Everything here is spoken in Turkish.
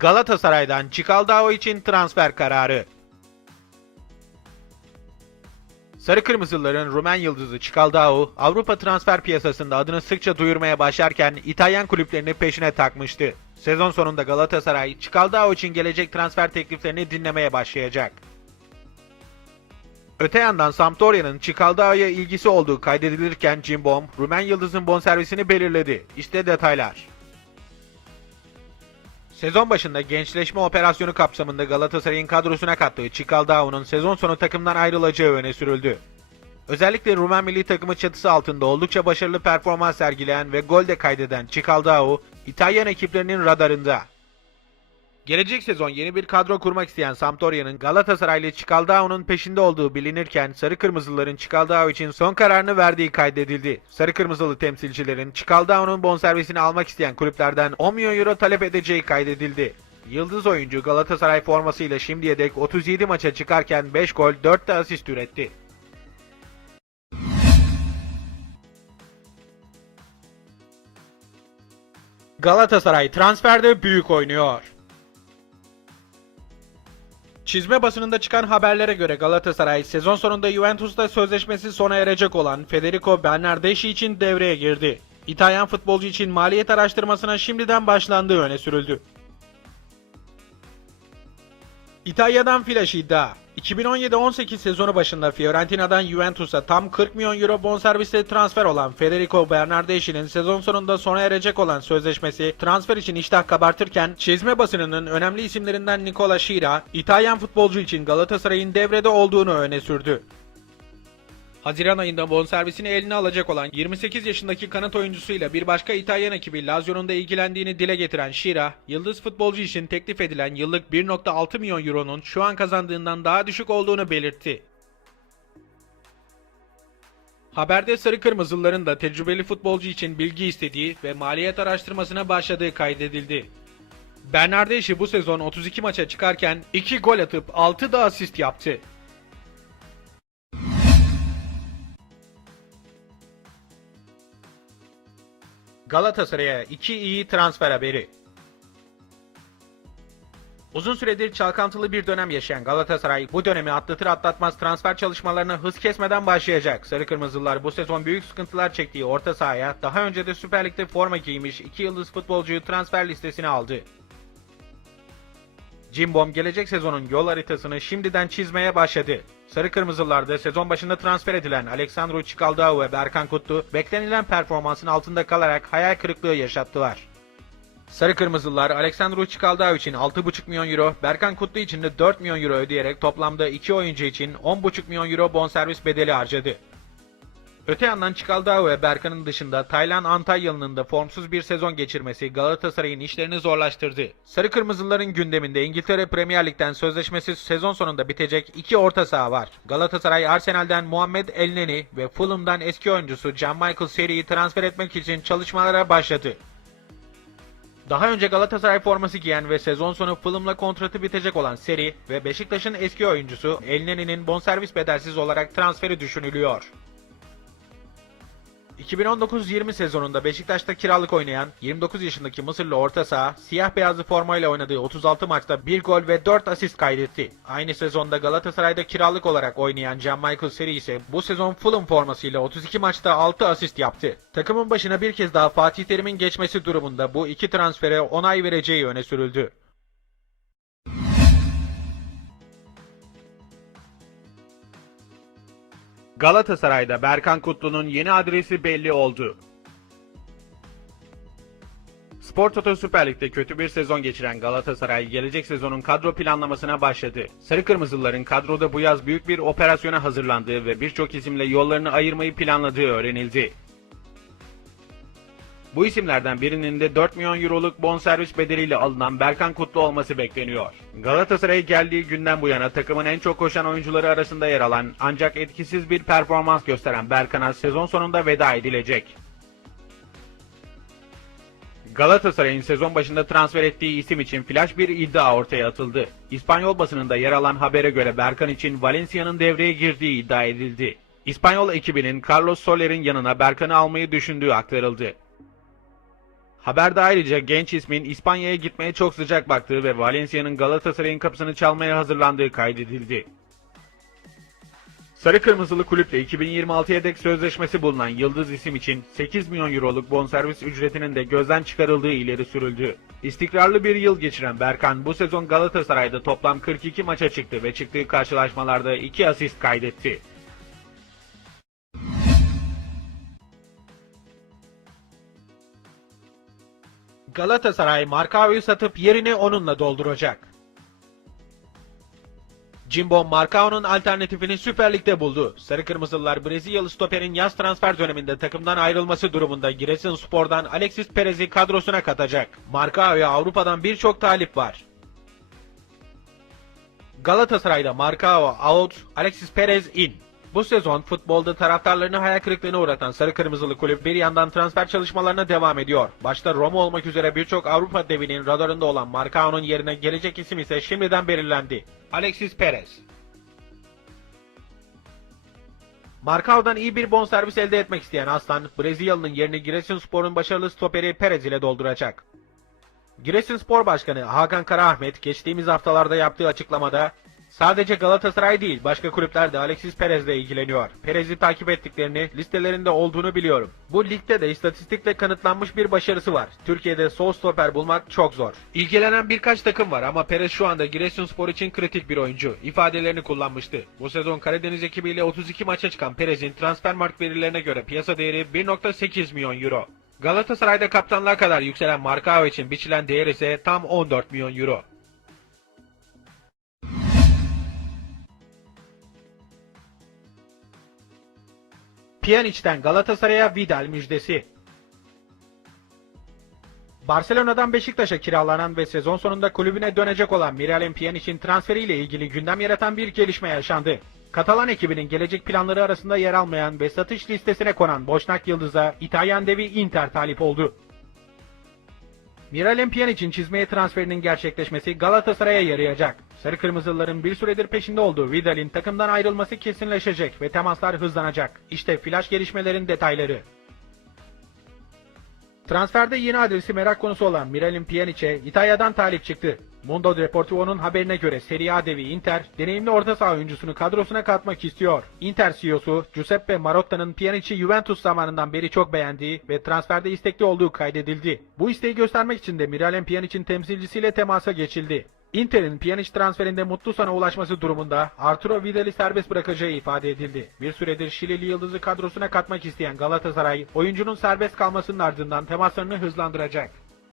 Galatasaray'dan Çikaldao için transfer kararı. Sarı Kırmızılıların Rumen yıldızı Çikaldao, Avrupa transfer piyasasında adını sıkça duyurmaya başlarken İtalyan kulüplerini peşine takmıştı. Sezon sonunda Galatasaray, Çikaldao için gelecek transfer tekliflerini dinlemeye başlayacak. Öte yandan Sampdoria'nın Çikaldao'ya ilgisi olduğu kaydedilirken Cimbom, Rumen yıldızın bonservisini belirledi. İşte detaylar. Sezon başında gençleşme operasyonu kapsamında Galatasaray'ın kadrosuna kattığı Çikaldao'nun sezon sonu takımdan ayrılacağı öne sürüldü. Özellikle Rumen milli takımı çatısı altında oldukça başarılı performans sergileyen ve gol de kaydeden Çikaldao, İtalyan ekiplerinin radarında. Gelecek sezon yeni bir kadro kurmak isteyen Sampdoria'nın Galatasaraylı Çikaldao'nun peşinde olduğu bilinirken Sarı Kırmızılıların Çikaldao için son kararını verdiği kaydedildi. Sarı Kırmızılı temsilcilerin Çikaldao'nun bonservisini almak isteyen kulüplerden 10 milyon euro talep edeceği kaydedildi. Yıldız oyuncu Galatasaray formasıyla şimdiye dek 37 maça çıkarken 5 gol 4 de asist üretti. Galatasaray transferde büyük oynuyor. Çizme basınında çıkan haberlere göre Galatasaray sezon sonunda Juventus'ta sözleşmesi sona erecek olan Federico Bernardeschi için devreye girdi. İtalyan futbolcu için maliyet araştırmasına şimdiden başlandığı öne sürüldü. İtalya'dan flash iddia. 2017-18 sezonu başında Fiorentina'dan Juventus'a tam 40 milyon euro bonservisle transfer olan Federico Bernardeschi'nin sezon sonunda sona erecek olan sözleşmesi transfer için iştah kabartırken çizme basınının önemli isimlerinden Nicola Şira, İtalyan futbolcu için Galatasaray'ın devrede olduğunu öne sürdü. Haziran ayında bonservisini eline alacak olan 28 yaşındaki kanat oyuncusuyla bir başka İtalyan ekibi Lazio'nun da ilgilendiğini dile getiren Şira, yıldız futbolcu için teklif edilen yıllık 1.6 milyon euronun şu an kazandığından daha düşük olduğunu belirtti. Haberde Sarı Kırmızılıların da tecrübeli futbolcu için bilgi istediği ve maliyet araştırmasına başladığı kaydedildi. Bernardeschi bu sezon 32 maça çıkarken 2 gol atıp 6 da asist yaptı. Galatasaray'a iki iyi transfer haberi. Uzun süredir çalkantılı bir dönem yaşayan Galatasaray bu dönemi atlatır atlatmaz transfer çalışmalarına hız kesmeden başlayacak. Sarı Kırmızılar bu sezon büyük sıkıntılar çektiği orta sahaya daha önce de Süper Lig'de forma giymiş iki yıldız futbolcuyu transfer listesine aldı. Cimbom gelecek sezonun yol haritasını şimdiden çizmeye başladı. Sarı Kırmızılarda sezon başında transfer edilen Alexandru Çikaldao ve Berkan Kutlu beklenilen performansın altında kalarak hayal kırıklığı yaşattılar. Sarı Kırmızılar Alexandru Çikaldao için 6,5 milyon euro, Berkan Kutlu için de 4 milyon euro ödeyerek toplamda iki oyuncu için 10,5 milyon euro bonservis bedeli harcadı. Öte yandan Çikaldao ve Berkan'ın dışında Taylan Antalyalı'nın da formsuz bir sezon geçirmesi Galatasaray'ın işlerini zorlaştırdı. Sarı Kırmızıların gündeminde İngiltere Premier Lig'den sözleşmesi sezon sonunda bitecek iki orta saha var. Galatasaray Arsenal'den Muhammed Elneny ve Fulham'dan eski oyuncusu John Michael Seri'yi transfer etmek için çalışmalara başladı. Daha önce Galatasaray forması giyen ve sezon sonu Fulham'la kontratı bitecek olan Seri ve Beşiktaş'ın eski oyuncusu Elneny'nin bonservis bedelsiz olarak transferi düşünülüyor. 2019-20 sezonunda Beşiktaş'ta kiralık oynayan 29 yaşındaki Mısırlı orta saha siyah beyazlı formayla oynadığı 36 maçta 1 gol ve 4 asist kaydetti. Aynı sezonda Galatasaray'da kiralık olarak oynayan Can Michael Seri ise bu sezon Fulham formasıyla 32 maçta 6 asist yaptı. Takımın başına bir kez daha Fatih Terim'in geçmesi durumunda bu iki transfere onay vereceği öne sürüldü. Galatasaray'da Berkan Kutlu'nun yeni adresi belli oldu. Spor Toto Süper Lig'de kötü bir sezon geçiren Galatasaray gelecek sezonun kadro planlamasına başladı. Sarı Kırmızıların kadroda bu yaz büyük bir operasyona hazırlandığı ve birçok isimle yollarını ayırmayı planladığı öğrenildi. Bu isimlerden birinin de 4 milyon euroluk bonservis bedeliyle alınan Berkan Kutlu olması bekleniyor. Galatasaray geldiği günden bu yana takımın en çok koşan oyuncuları arasında yer alan ancak etkisiz bir performans gösteren Berkan'a sezon sonunda veda edilecek. Galatasaray'ın sezon başında transfer ettiği isim için flash bir iddia ortaya atıldı. İspanyol basınında yer alan habere göre Berkan için Valencia'nın devreye girdiği iddia edildi. İspanyol ekibinin Carlos Soler'in yanına Berkan'ı almayı düşündüğü aktarıldı. Haberde ayrıca genç ismin İspanya'ya gitmeye çok sıcak baktığı ve Valencia'nın Galatasaray'ın kapısını çalmaya hazırlandığı kaydedildi. Sarı Kırmızılı kulüple 2026'ya dek sözleşmesi bulunan Yıldız isim için 8 milyon euroluk bonservis ücretinin de gözden çıkarıldığı ileri sürüldü. İstikrarlı bir yıl geçiren Berkan bu sezon Galatasaray'da toplam 42 maça çıktı ve çıktığı karşılaşmalarda 2 asist kaydetti. Galatasaray Markao'yu satıp yerini onunla dolduracak. Jimbo Marcao'nun alternatifini Süper Lig'de buldu. Sarı Kırmızılılar Brezilyalı stoperin yaz transfer döneminde takımdan ayrılması durumunda Giresunspor'dan Alexis Perez'i kadrosuna katacak. Marcao'ya Avrupa'dan birçok talip var. Galatasaray'da Marcao out, Alexis Perez in. Bu sezon futbolda taraftarlarını hayal kırıklığına uğratan Sarı Kırmızılı kulüp bir yandan transfer çalışmalarına devam ediyor. Başta Roma olmak üzere birçok Avrupa devinin radarında olan Marcao'nun yerine gelecek isim ise şimdiden belirlendi. Alexis Perez. Marcao'dan iyi bir bonservis elde etmek isteyen Aslan, Brezilyalı'nın yerini Giresunspor'un başarılı stoperi Perez ile dolduracak. Giresunspor Başkanı Hakan Karaahmet geçtiğimiz haftalarda yaptığı açıklamada sadece Galatasaray değil başka kulüpler de Alexis Perez'le ilgileniyor. Perez'i takip ettiklerini, listelerinde olduğunu biliyorum. Bu ligde de istatistikle kanıtlanmış bir başarısı var. Türkiye'de sol stoper bulmak çok zor. İlgilenen birkaç takım var ama Perez şu anda Giresunspor için kritik bir oyuncu. ifadelerini kullanmıştı. Bu sezon Karadeniz ekibiyle 32 maça çıkan Perez'in transfermarkt verilerine göre piyasa değeri 1.8 milyon euro. Galatasaray'da kaptanlığa kadar yükselen Marcao için biçilen değer ise tam 14 milyon euro. Pjanic'ten Galatasaray'a Vidal müjdesi. Barcelona'dan Beşiktaş'a kiralanan ve sezon sonunda kulübüne dönecek olan Miralem Pjanic'in transferiyle ilgili gündem yaratan bir gelişme yaşandı. Katalan ekibinin gelecek planları arasında yer almayan ve satış listesine konan Boşnak Yıldız'a İtalyan devi Inter talip oldu. Miralem Pjanic'in çizmeye transferinin gerçekleşmesi Galatasaray'a yarayacak. Sarı Kırmızılıların bir süredir peşinde olduğu Vidal'in takımdan ayrılması kesinleşecek ve temaslar hızlanacak. İşte flash gelişmelerin detayları. Transferde yeni adresi merak konusu olan Miralem Pjanic'e İtalya'dan talip çıktı. Mundo Deportivo'nun haberine göre Serie A devi Inter, deneyimli orta saha oyuncusunu kadrosuna katmak istiyor. Inter CEO'su Giuseppe Marotta'nın Pjanic'i Juventus zamanından beri çok beğendiği ve transferde istekli olduğu kaydedildi. Bu isteği göstermek için de Miralem Pjanic'in temsilcisiyle temasa geçildi. Inter'in Pjanic transferinde mutlu sona ulaşması durumunda Arturo Vidal'i serbest bırakacağı ifade edildi. Bir süredir Şileli Yıldız'ı kadrosuna katmak isteyen Galatasaray, oyuncunun serbest kalmasının ardından temaslarını hızlandıracak.